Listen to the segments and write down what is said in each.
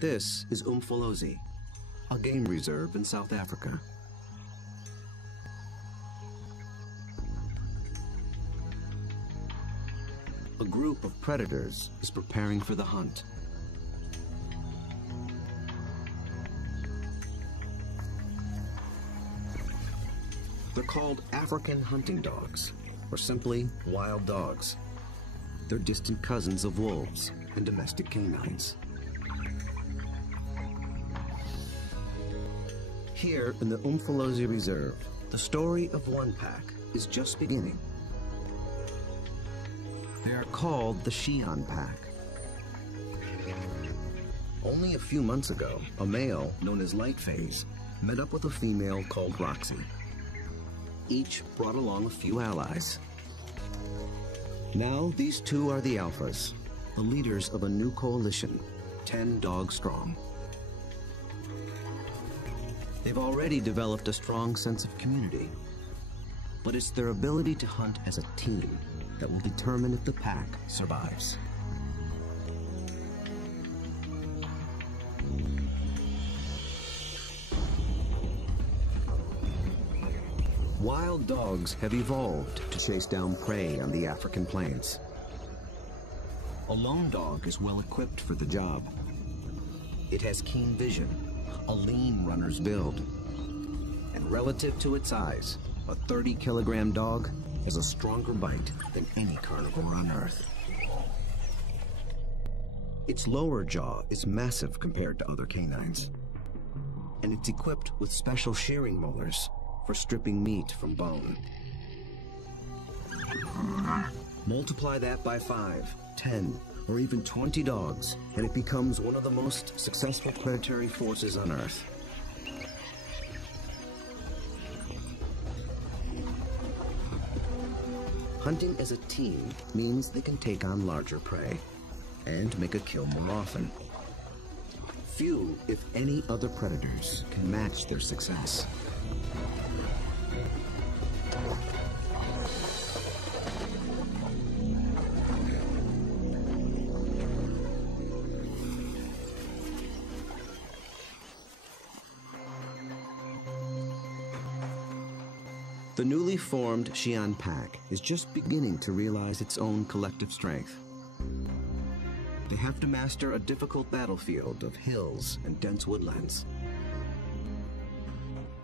This is Umfolozi, a game reserve in South Africa. A group of predators is preparing for the hunt. They're called African hunting dogs, or simply wild dogs. They're distant cousins of wolves and domestic canines. Here in the Umfolozi Reserve, the story of one pack is just beginning. They are called the Xi'an Pack. Only a few months ago, a male known as Lightphase met up with a female called Roxy. Each brought along a few allies. Now these two are the alphas, the leaders of a new coalition, 10 dogs strong. They've already developed a strong sense of community, but it's their ability to hunt as a team that will determine if the pack survives. Wild dogs have evolved to chase down prey on the African plains. A lone dog is well equipped for the job. It has keen vision, a lean runner's build, and relative to its size, a 30-kilogram dog has a stronger bite than any carnivore on Earth. Its lower jaw is massive compared to other canines, and it's equipped with special shearing molars for stripping meat from bone. Multiply that by 5, 10, or even 20 dogs, and it becomes one of the most successful predatory forces on Earth. Hunting as a team means they can take on larger prey and make a kill more often. Few, if any, other predators can match their success. The newly formed Xi'an Pack is just beginning to realize its own collective strength. They have to master a difficult battlefield of hills and dense woodlands.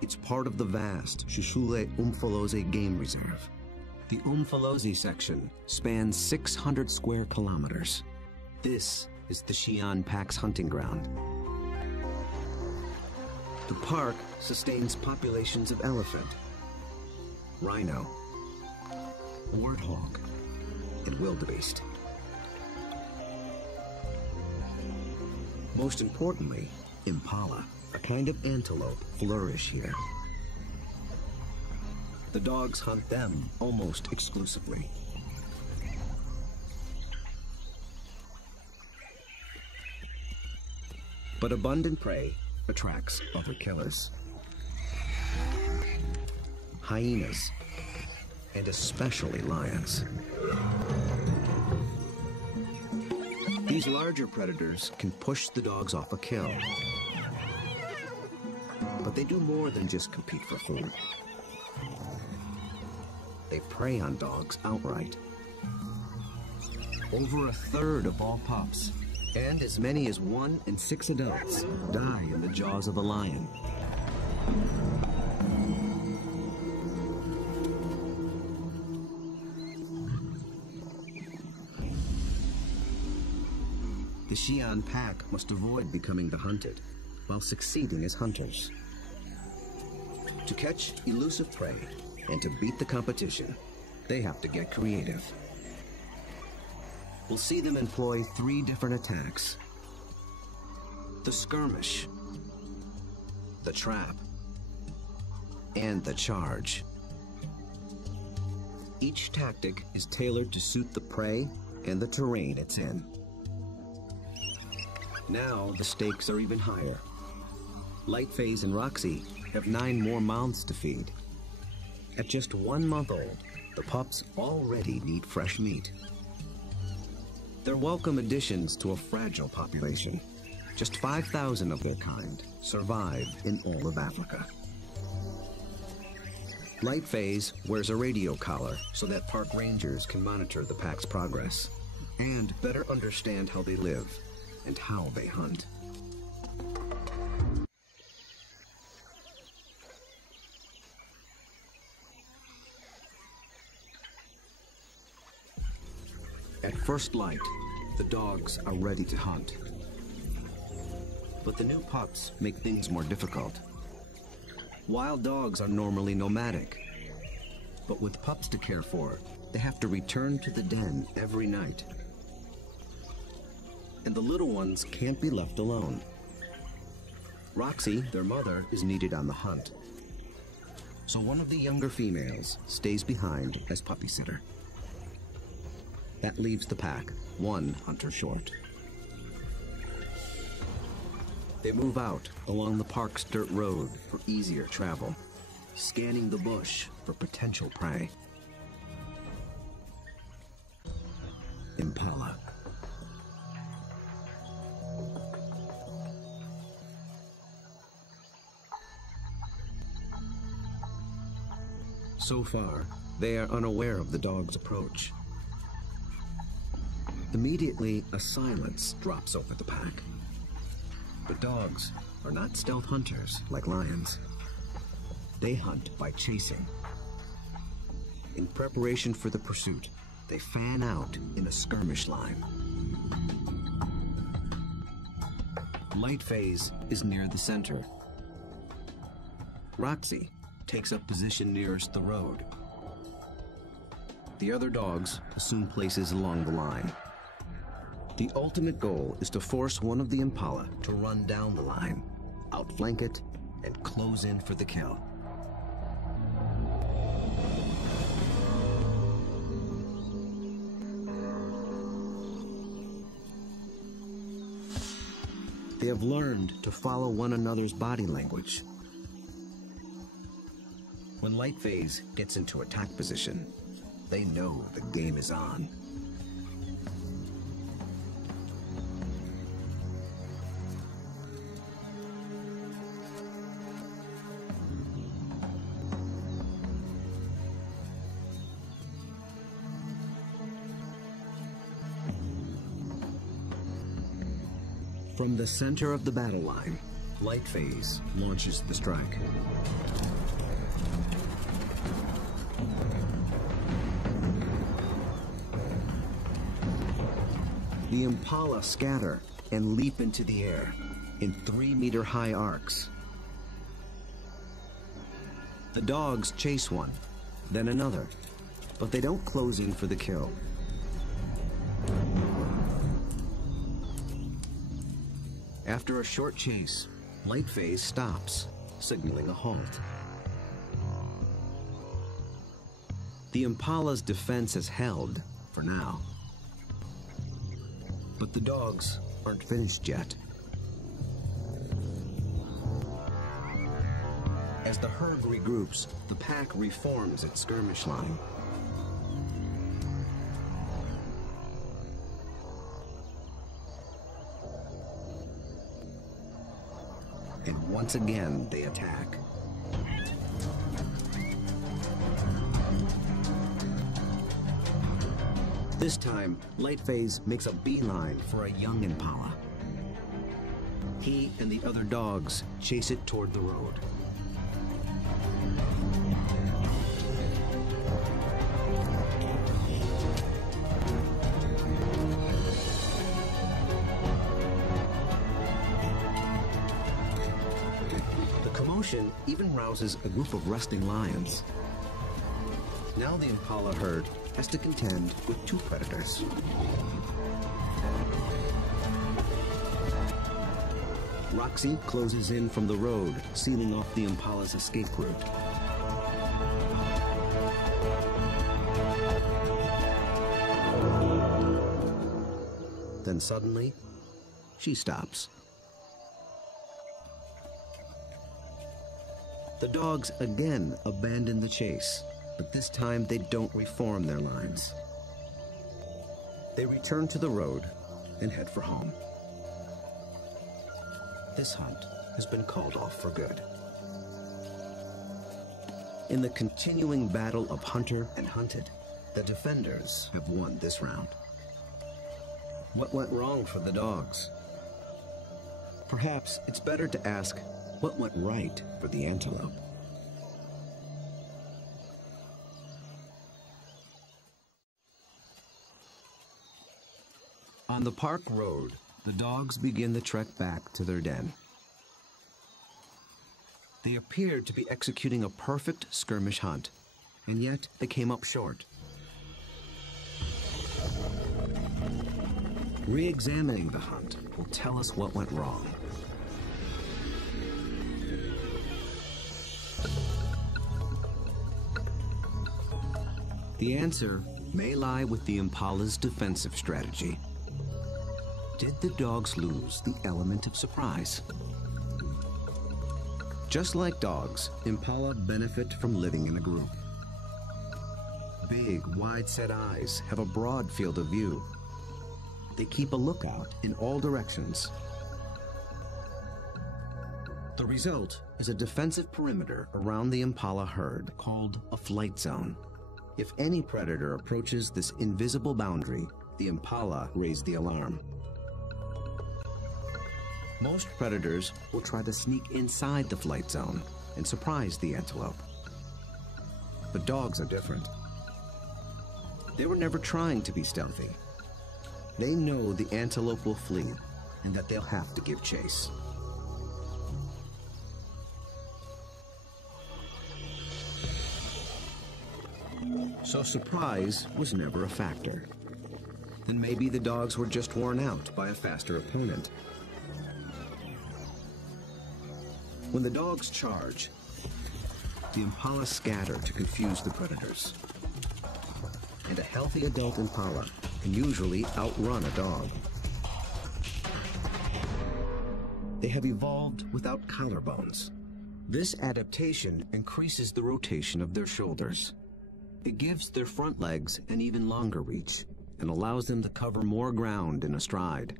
It's part of the vast Sisulu Umfolozi Game Reserve. The Umfolozi section spans 600 square kilometers. This is the Xi'an Pack's hunting ground. The park sustains populations of elephant, rhino, warthog, and wildebeest. Most importantly, impala, a kind of antelope, flourish here. The dogs hunt them almost exclusively. But abundant prey attracts other killers. Hyenas, and especially lions. These larger predators can push the dogs off a kill. But they do more than just compete for food. They prey on dogs outright. Over a third of all pups, and as many as 1 in 6 adults, die in the jaws of a lion. The Xi'an Pack must avoid becoming the hunted, while succeeding as hunters. To catch elusive prey and to beat the competition, they have to get creative. We'll see them employ 3 different attacks: the skirmish, the trap, and the charge. Each tactic is tailored to suit the prey and the terrain it's in. Now the stakes are even higher. Lightphase and Roxy have 9 more mouths to feed. At just 1 month old, the pups already need fresh meat. They're welcome additions to a fragile population, Just 5,000 of their kind survive in all of Africa. Lightphase wears a radio collar so that park rangers can monitor the pack's progress and better understand how they live and how they hunt. At first light, the dogs are ready to hunt. But the new pups make things more difficult. Wild dogs are normally nomadic, but with pups to care for, they have to return to the den every night. And the little ones can't be left alone. Roxy, their mother, is needed on the hunt. So one of the younger females stays behind as puppy sitter. That leaves the pack one hunter short. They move out along the park's dirt road for easier travel, scanning the bush for potential prey. Impala. So far, they are unaware of the dog's approach. Immediately, a silence drops over the pack. But dogs are not stealth hunters like lions. They hunt by chasing. In preparation for the pursuit, they fan out in a skirmish line. Lightphase is near the center. Roxy takes up position nearest the road. The other dogs assume places along the line. The ultimate goal is to force one of the Impala to run down the line, outflank it, and close in for the kill. They have learned to follow one another's body language. When Lightphase gets into attack position, they know the game is on. From the center of the battle line, Lightphase launches the strike. The Impala scatter and leap into the air in 3-meter-high arcs. The dogs chase one, then another, but they don't close in for the kill. After a short chase, Lightphase stops, signaling a halt. The Impala's defense is held, for now. But the dogs aren't finished yet. As the herd regroups, the pack reforms its skirmish line. And once again, they attack. This time, Lightphase makes a beeline for a young Impala. He and the other dogs chase it toward the road. The commotion even rouses a group of resting lions. Now the Impala herd has to contend with two predators. Roxy closes in from the road, sealing off the Impala's escape route. Then suddenly, she stops. The dogs again abandon the chase, but this time they don't reform their lines. They return to the road and head for home. this hunt has been called off for good. In the continuing battle of hunter and hunted, the defenders have won this round. What went wrong for the dogs? Perhaps it's better to ask what went right for the antelope. On the park road, the dogs begin the trek back to their den. They appeared to be executing a perfect skirmish hunt, and yet they came up short. Re-examining the hunt will tell us what went wrong. The answer may lie with the impala's defensive strategy. Did the dogs lose the element of surprise? Just like dogs, impala benefit from living in a group. Big, wide-set eyes have a broad field of view. They keep a lookout in all directions. The result is a defensive perimeter around the impala herd called a flight zone. If any predator approaches this invisible boundary, the impala raise the alarm. Most predators will try to sneak inside the flight zone and surprise the antelope. But dogs are different. They were never trying to be stealthy. They know the antelope will flee and that they'll have to give chase. So surprise was never a factor. Then maybe the dogs were just worn out by a faster opponent. When the dogs charge, the impala scatter to confuse the predators. And a healthy adult impala can usually outrun a dog. They have evolved without collarbones. This adaptation increases the rotation of their shoulders. It gives their front legs an even longer reach and allows them to cover more ground in a stride.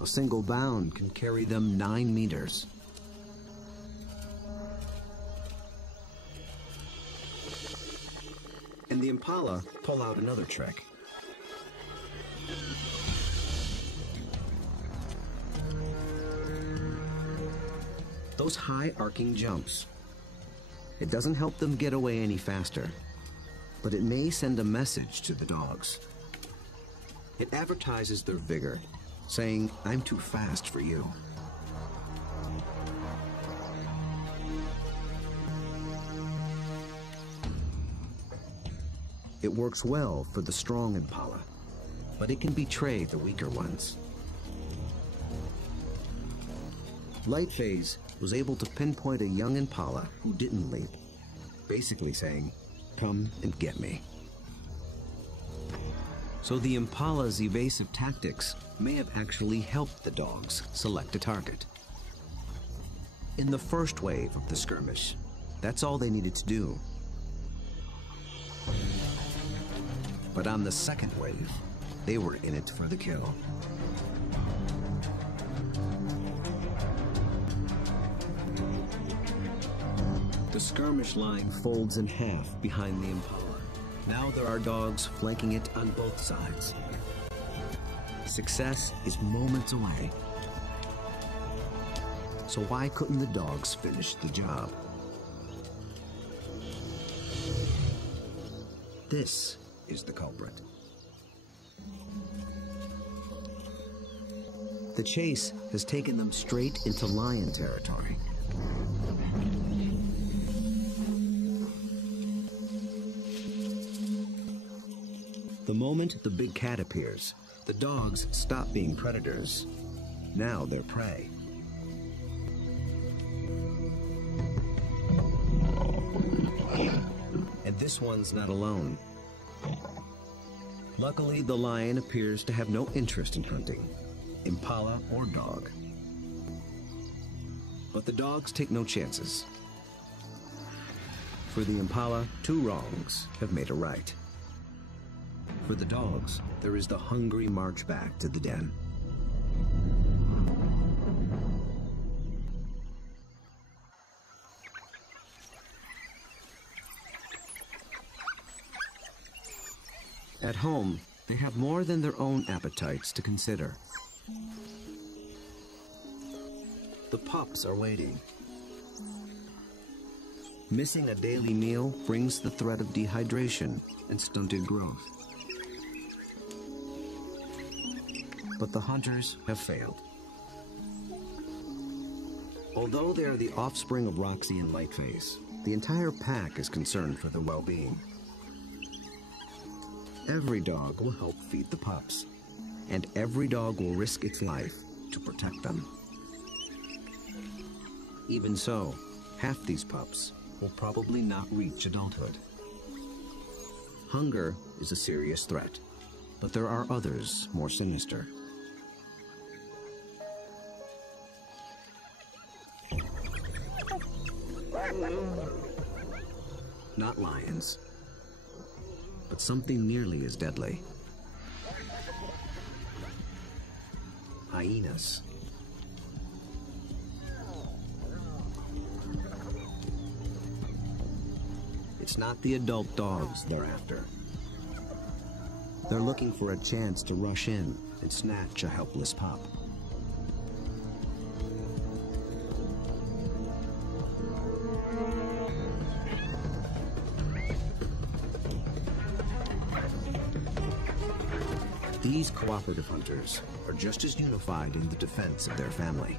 A single bound can carry them 9 meters. And the impala pull out another trick. Those high arcing jumps. It doesn't help them get away any faster, but it may send a message to the dogs. It advertises their vigor, saying, "I'm too fast for you." It works well for the strong impala, but it can betray the weaker ones. Lightphase was able to pinpoint a young impala who didn't leap, basically saying, "Come and get me." So the impala's evasive tactics may have actually helped the dogs select a target. In the first wave of the skirmish, that's all they needed to do. But on the second wave, they were in it for the kill. The skirmish line folds in half behind the impala. Now there are dogs flanking it on both sides. Success is moments away. So why couldn't the dogs finish the job? This is the culprit. The chase has taken them straight into lion territory. The moment the big cat appears, the dogs stop being predators. Now they're prey. And this one's not alone. Luckily, the lion appears to have no interest in hunting, impala or dog. But the dogs take no chances. For the impala, 2 wrongs have made a right. For the dogs, there is the hungry march back to the den. At home, they have more than their own appetites to consider. The pups are waiting. Missing a daily meal brings the threat of dehydration and stunted growth. But the hunters have failed. Although they are the offspring of Roxy and Lightface, the entire pack is concerned for their well-being. Every dog will help feed the pups, and every dog will risk its life to protect them. Even so, half these pups will probably not reach adulthood. Hunger is a serious threat, but there are others more sinister. Not lions, but something nearly as deadly. Hyenas. It's not the adult dogs they're after. They're looking for a chance to rush in and snatch a helpless pup. These cooperative hunters are just as unified in the defense of their family.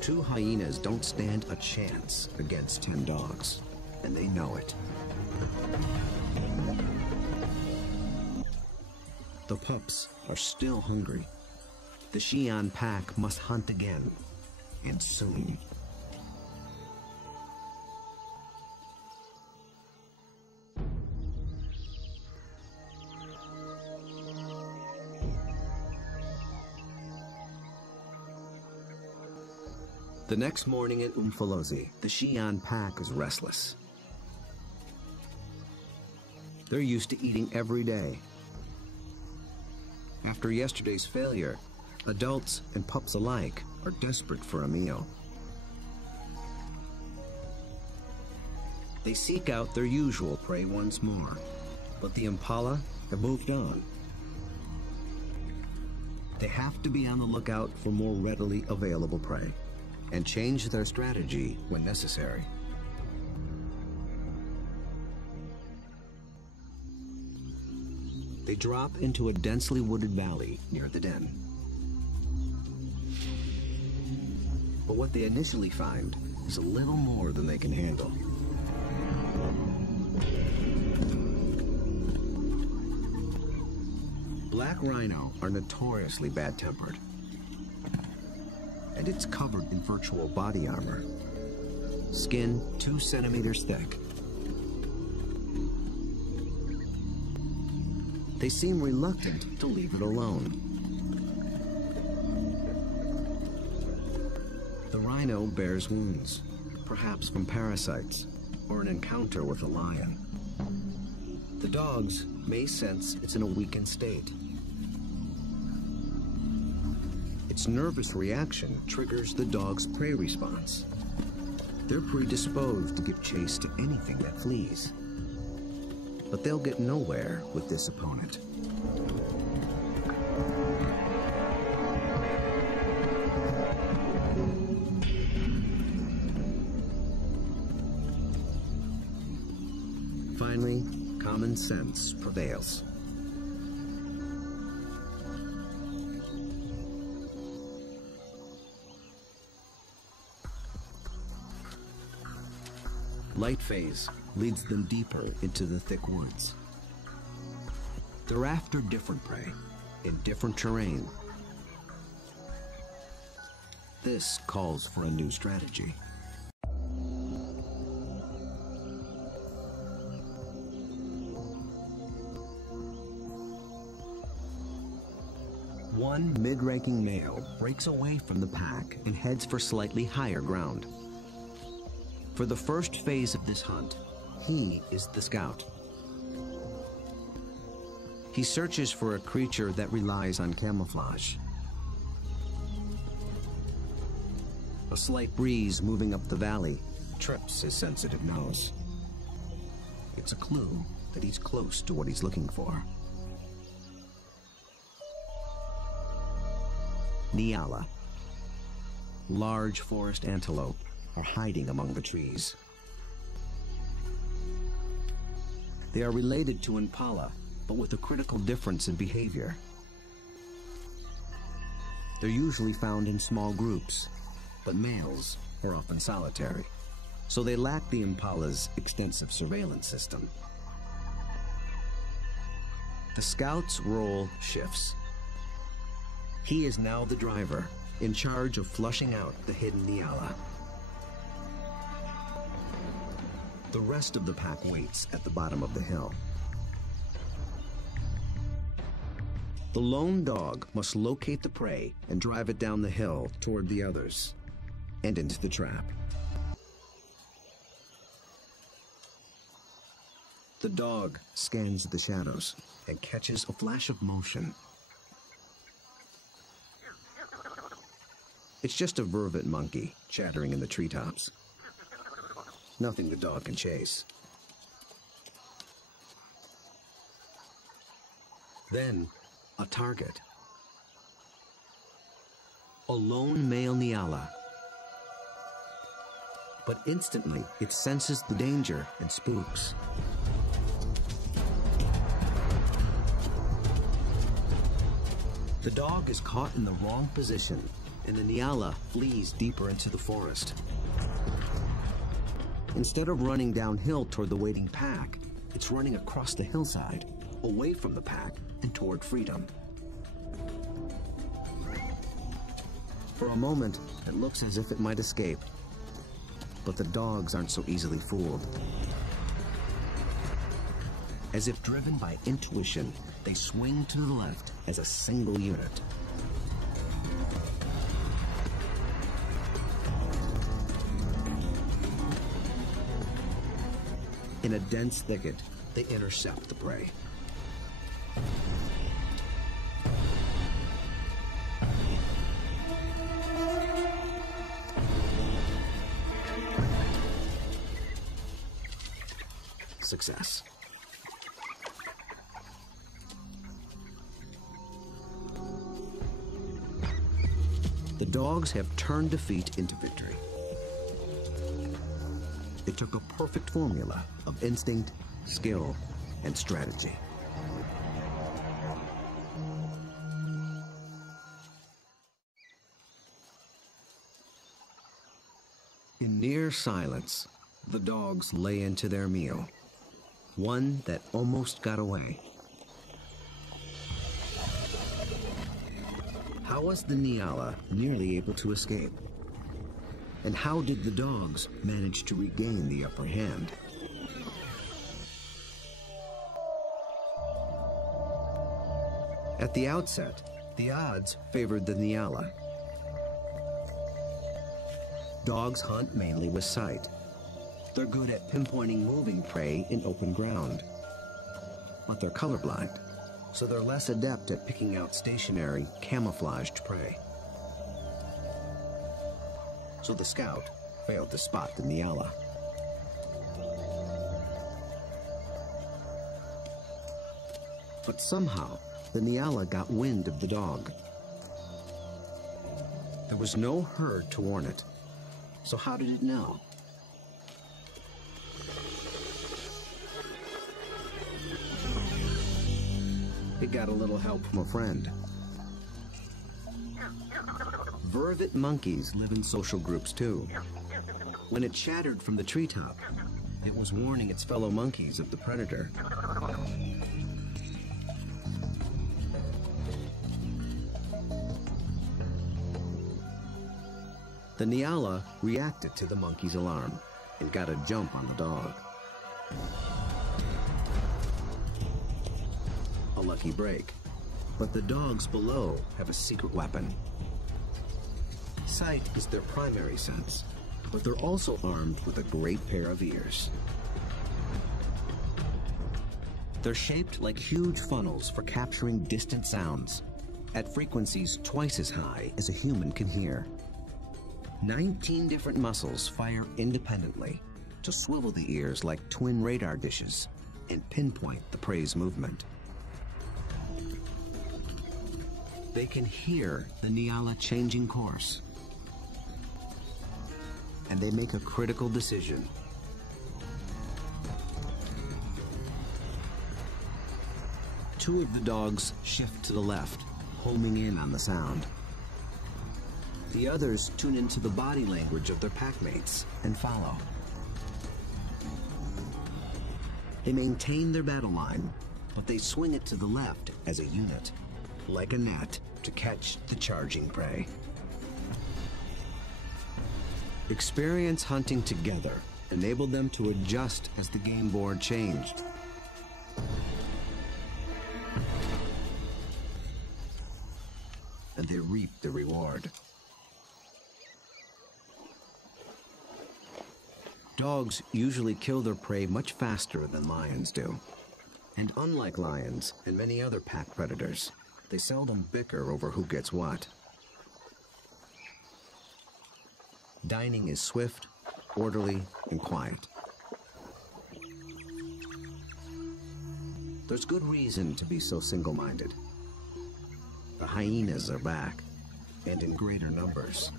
Two hyenas don't stand a chance against 10 dogs, and they know it. The pups are still hungry. The Xi'an pack must hunt again, and soon. The next morning at Umfolozi, the Xi'an pack is restless. They're used to eating every day. After yesterday's failure, adults and pups alike are desperate for a meal. They seek out their usual prey once more, but the impala have moved on. They have to be on the lookout for more readily available prey, and change their strategy when necessary. They drop into a densely wooded valley near the den. But what they initially find is a little more than they can handle. Black rhino are notoriously bad-tempered, and it's covered in virtual body armor. Skin 2 centimeters thick. They seem reluctant to leave it alone. The rhino bears wounds, perhaps from parasites or an encounter with a lion. The dogs may sense it's in a weakened state. Its nervous reaction triggers the dog's prey response. They're predisposed to give chase to anything that flees. But they'll get nowhere with this opponent. Finally, common sense prevails. Lightface leads them deeper into the thick woods. They're after different prey in different terrain. This calls for a new strategy. One mid-ranking male breaks away from the pack and heads for slightly higher ground. For the first phase of this hunt, he is the scout. He searches for a creature that relies on camouflage. A slight breeze moving up the valley trips his sensitive nose. It's a clue that he's close to what he's looking for. Nyala. Large forest antelope are hiding among the trees. They are related to impala, but with a critical difference in behavior. They're usually found in small groups, but males are often solitary, so they lack the impala's extensive surveillance system. The scout's role shifts. He is now the driver, in charge of flushing out the hidden Nyala. The rest of the pack waits at the bottom of the hill. The lone dog must locate the prey and drive it down the hill toward the others and into the trap. The dog scans the shadows and catches a flash of motion. It's just a vervet monkey chattering in the treetops. Nothing the dog can chase. Then, a target. A lone male Nyala. But instantly, it senses the danger and spooks. The dog is caught in the wrong position, and the Nyala flees deeper into the forest. Instead of running downhill toward the waiting pack, it's running across the hillside, away from the pack and toward freedom. For a moment, it looks as if it might escape, but the dogs aren't so easily fooled. As if driven by intuition, they swing to the left as a single unit. In a dense thicket, they intercept the prey. Success. The dogs have turned defeat into victory. It took a perfect formula of instinct, skill, and strategy. In near silence, the dogs lay into their meal, one that almost got away. How was the Nyala nearly able to escape? And how did the dogs manage to regain the upper hand? At the outset, the odds favored the Nyala. Dogs hunt mainly with sight. They're good at pinpointing moving prey in open ground. But they're colorblind, so they're less adept at picking out stationary, camouflaged prey. So the scout failed to spot the Nyala. But somehow, the Nyala got wind of the dog. There was no herd to warn it, so how did it know? It got a little help from a friend. Vervet monkeys live in social groups too. When it chattered from the treetop, it was warning its fellow monkeys of the predator. The Nyala reacted to the monkey's alarm and got a jump on the dog. A lucky break, but the dogs below have a secret weapon. Sight is their primary sense, but they're also armed with a great pair of ears. They're shaped like huge funnels for capturing distant sounds, at frequencies twice as high as a human can hear. 19 different muscles fire independently to swivel the ears like twin radar dishes and pinpoint the prey's movement. They can hear the Nyala changing course, and they make a critical decision. Two of the dogs shift to the left, homing in on the sound. The others tune into the body language of their packmates and follow. They maintain their battle line, but they swing it to the left as a unit, like a net, to catch the charging prey. Experience hunting together enabled them to adjust as the game board changed. And they reaped the reward. Dogs usually kill their prey much faster than lions do. And unlike lions and many other pack predators, they seldom bicker over who gets what. Dining is swift, orderly, and quiet. There's good reason to be so single-minded. The hyenas are back, and in greater numbers.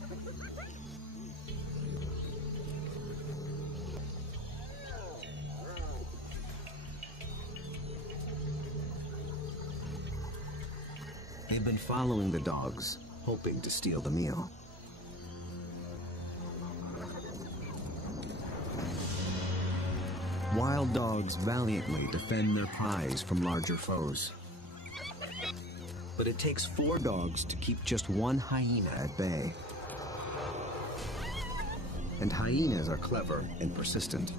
They've been following the dogs, hoping to steal the meal. Wild dogs valiantly defend their prize from larger foes. But it takes 4 dogs to keep just one hyena at bay. And hyenas are clever and persistent.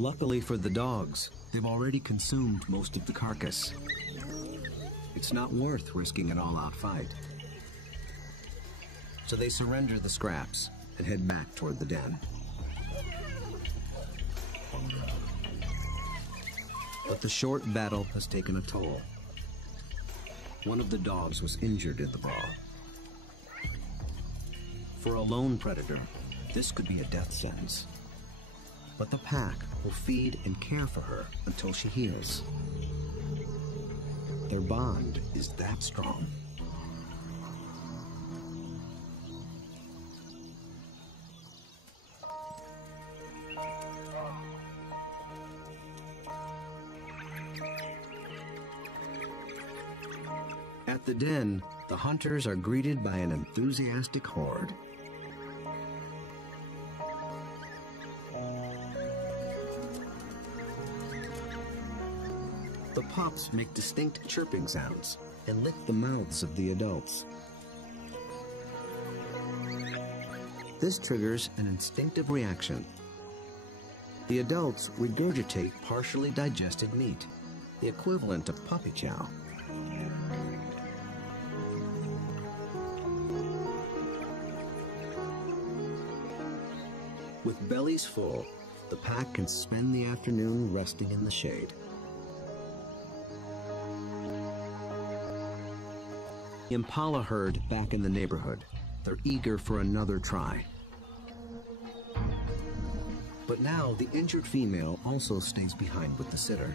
Luckily for the dogs, they've already consumed most of the carcass. It's not worth risking an all-out fight. So they surrender the scraps and head back toward the den. But the short battle has taken a toll. One of the dogs was injured in the brawl. For a lone predator, this could be a death sentence. But the pack will feed and care for her until she heals. Their bond is that strong. At the den, the hunters are greeted by an enthusiastic horde. The pups make distinct chirping sounds and lick the mouths of the adults. This triggers an instinctive reaction. The adults regurgitate partially digested meat, the equivalent of puppy chow. With bellies full, the pack can spend the afternoon resting in the shade. The impala herd back in the neighborhood. They're eager for another try. But now the injured female also stays behind with the sitter.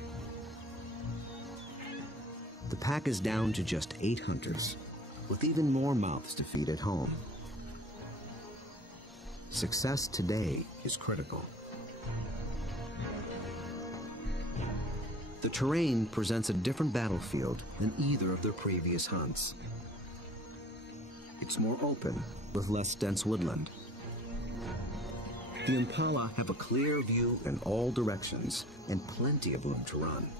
The pack is down to just 8 hunters, with even more mouths to feed at home. Success today is critical. The terrain presents a different battlefield than either of their previous hunts. It's more open, with less dense woodland. The impala have a clear view in all directions and plenty of room to run.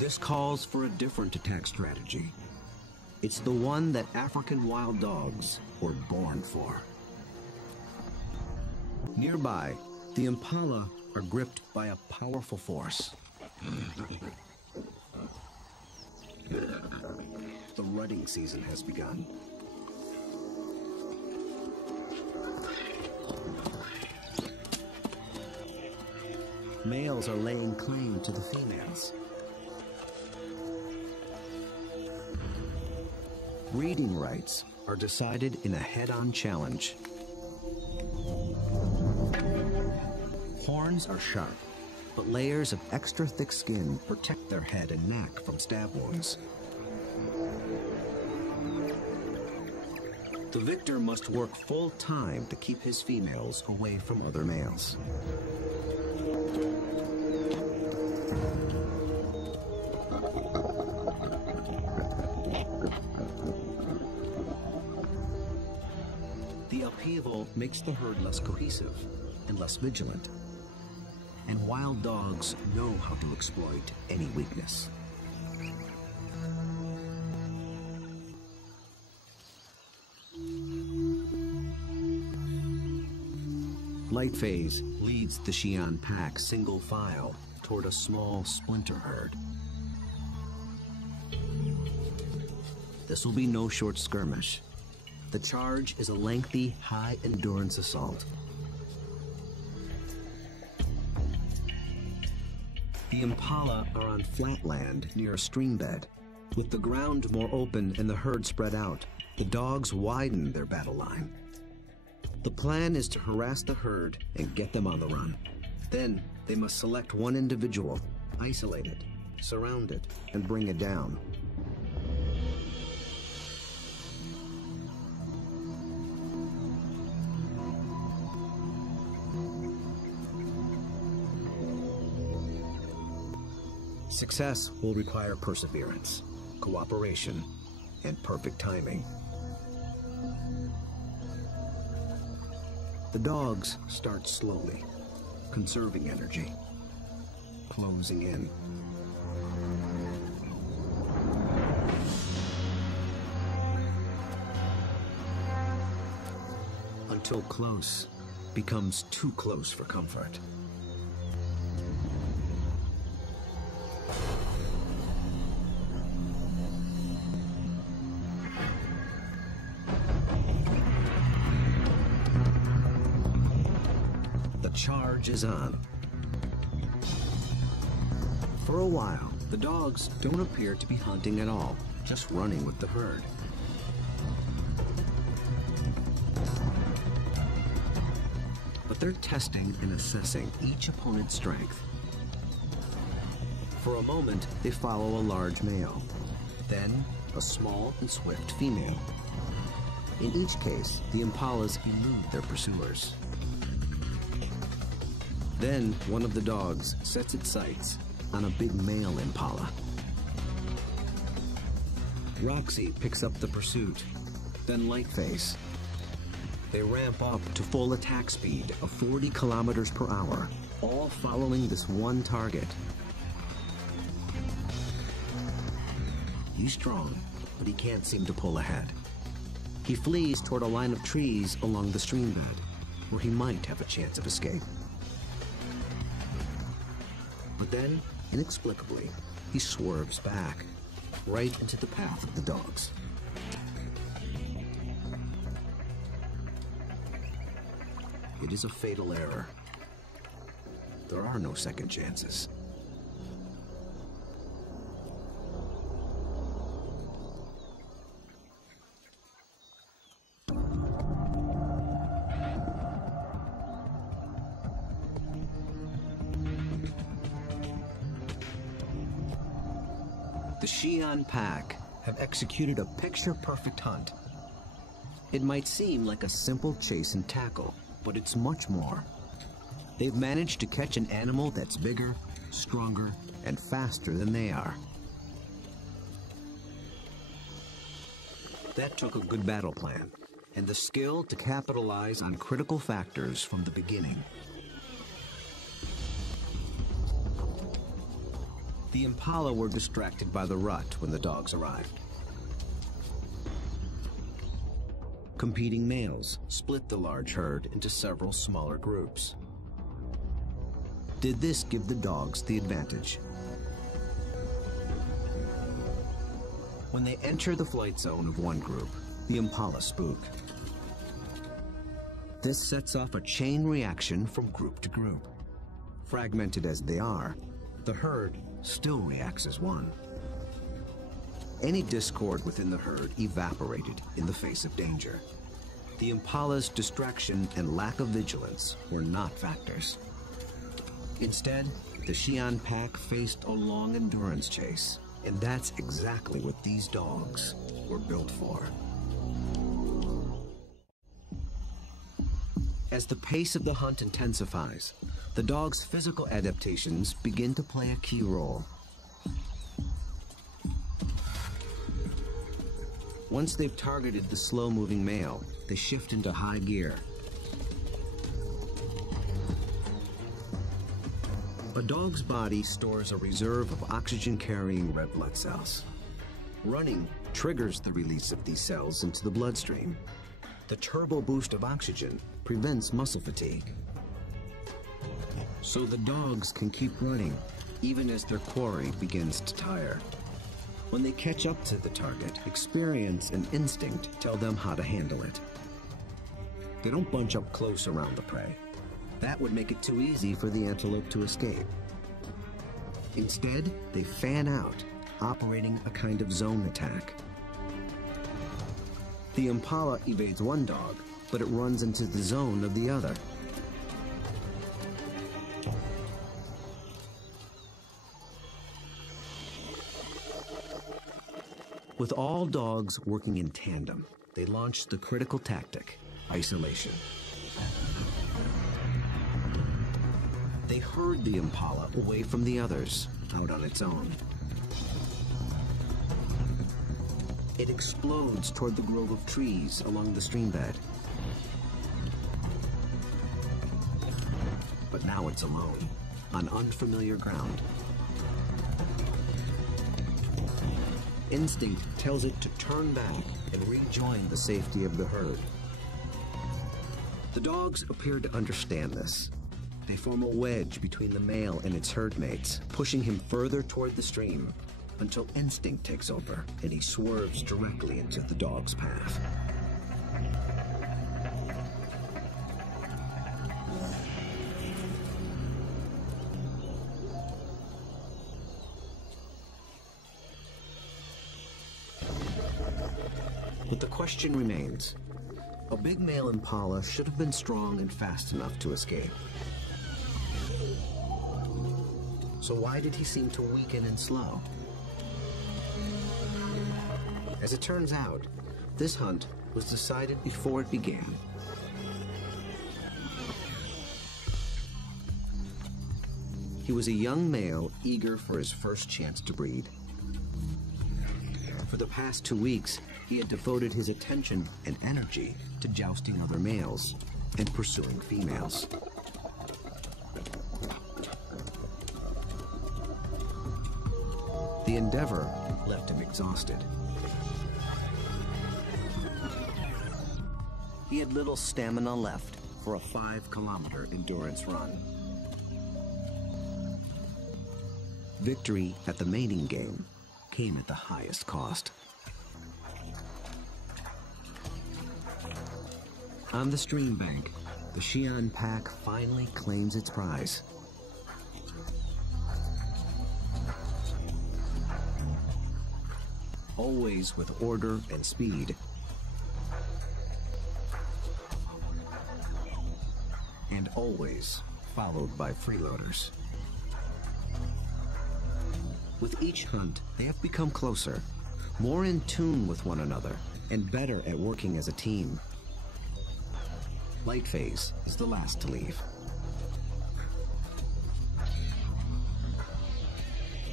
This calls for a different attack strategy. It's the one that African wild dogs were born for. Nearby, the impala are gripped by a powerful force. The rutting season has begun. males are laying claim to the females. Breeding rights are decided in a head-on challenge. Horns are sharp, but layers of extra thick skin protect their head and neck from stab wounds. The victor must work full time to keep his females away from other males. The upheaval makes the herd less cohesive and less vigilant. And wild dogs know how to exploit any weakness. Lightphase leads the Xi'an pack single file toward a small splinter herd. This will be no short skirmish. The charge is a lengthy, high-endurance assault. The impala are on flat land near a stream bed. With the ground more open and the herd spread out, the dogs widen their battle line. The plan is to harass the herd and get them on the run. Then they must select one individual, isolate it, surround it, and bring it down. Success will require perseverance, cooperation, and perfect timing. The dogs start slowly, conserving energy, closing in. Until close becomes too close for comfort. Charge is on. For a while, the dogs don't appear to be hunting at all, just running with the herd. But they're testing and assessing each opponent's strength. For a moment, they follow a large male, then a small and swift female. In each case, the impalas elude their pursuers. Then one of the dogs sets its sights on a big male impala. Roxy picks up the pursuit, then Lightphase. They ramp up to full attack speed of 40 kilometers per hour, all following this one target. He's strong, but he can't seem to pull ahead. He flees toward a line of trees along the stream bed, where he might have a chance of escape. But then, inexplicably, he swerves back, right into the path of the dogs. It is a fatal error. There are no second chances. The Xi'an pack have executed a picture-perfect hunt. It might seem like a simple chase and tackle, but it's much more. They've managed to catch an animal that's bigger, stronger, and faster than they are. That took a good battle plan, and the skill to capitalize on critical factors from the beginning. The impala were distracted by the rut when the dogs arrived. Competing males split the large herd into several smaller groups. Did this give the dogs the advantage? When they enter the flight zone of one group, the impala spook. This sets off a chain reaction from group to group. Fragmented as they are, the herd still reacts as one. Any discord within the herd evaporated in the face of danger. The impala's distraction and lack of vigilance were not factors. Instead, the Xi'an pack faced a long endurance chase, and that's exactly what these dogs were built for. As the pace of the hunt intensifies, the dog's physical adaptations begin to play a key role. Once they've targeted the slow-moving male, they shift into high gear. A dog's body stores a reserve of oxygen-carrying red blood cells. Running triggers the release of these cells into the bloodstream. The turbo boost of oxygen prevents muscle fatigue. So the dogs can keep running, even as their quarry begins to tire. When they catch up to the target, experience and instinct tell them how to handle it. They don't bunch up close around the prey. That would make it too easy for the antelope to escape. Instead, they fan out, operating a kind of zone attack. The impala evades one dog, but it runs into the zone of the other. With all dogs working in tandem, they launched the critical tactic, isolation. They herd the impala away from the others, out on its own. It explodes toward the grove of trees along the stream bed. But now it's alone, on unfamiliar ground. Instinct tells it to turn back and rejoin the safety of the herd. The dogs appear to understand this. They form a wedge between the male and its herd mates, pushing him further toward the stream until instinct takes over and he swerves directly into the dog's path. But the question remains. A big male impala should have been strong and fast enough to escape. So why did he seem to weaken and slow? As it turns out, this hunt was decided before it began. He was a young male eager for his first chance to breed. For the past 2 weeks, he had devoted his attention and energy to jousting other males and pursuing females. The endeavor left him exhausted. He had little stamina left for a 5-kilometer endurance run. Victory at the mating game came at the highest cost. On the stream bank, the Xi'an pack finally claims its prize. Always with order and speed. And always followed by freeloaders. With each hunt, they have become closer, more in tune with one another, and better at working as a team. Light Phase is the last to leave.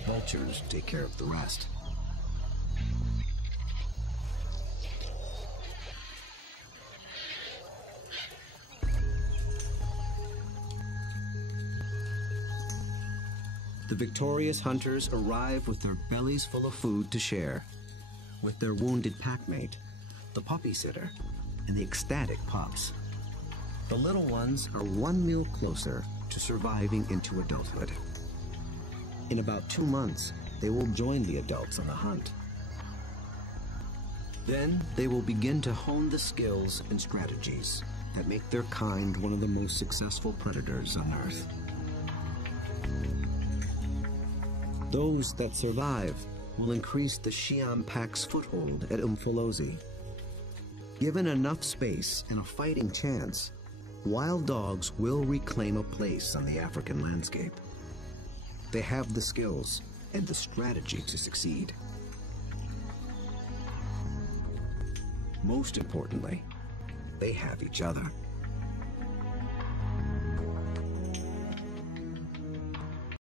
Vultures take care of the rest. The victorious hunters arrive with their bellies full of food to share, with their wounded packmate, the puppy sitter, and the ecstatic pups. The little ones are one meal closer to surviving into adulthood. In about 2 months, they will join the adults on the hunt. Then they will begin to hone the skills and strategies that make their kind one of the most successful predators on Earth. Those that survive will increase the Xi'an Pack's foothold at Umfolozi. Given enough space and a fighting chance, wild dogs will reclaim a place on the African landscape. They have the skills and the strategy to succeed. Most importantly, they have each other.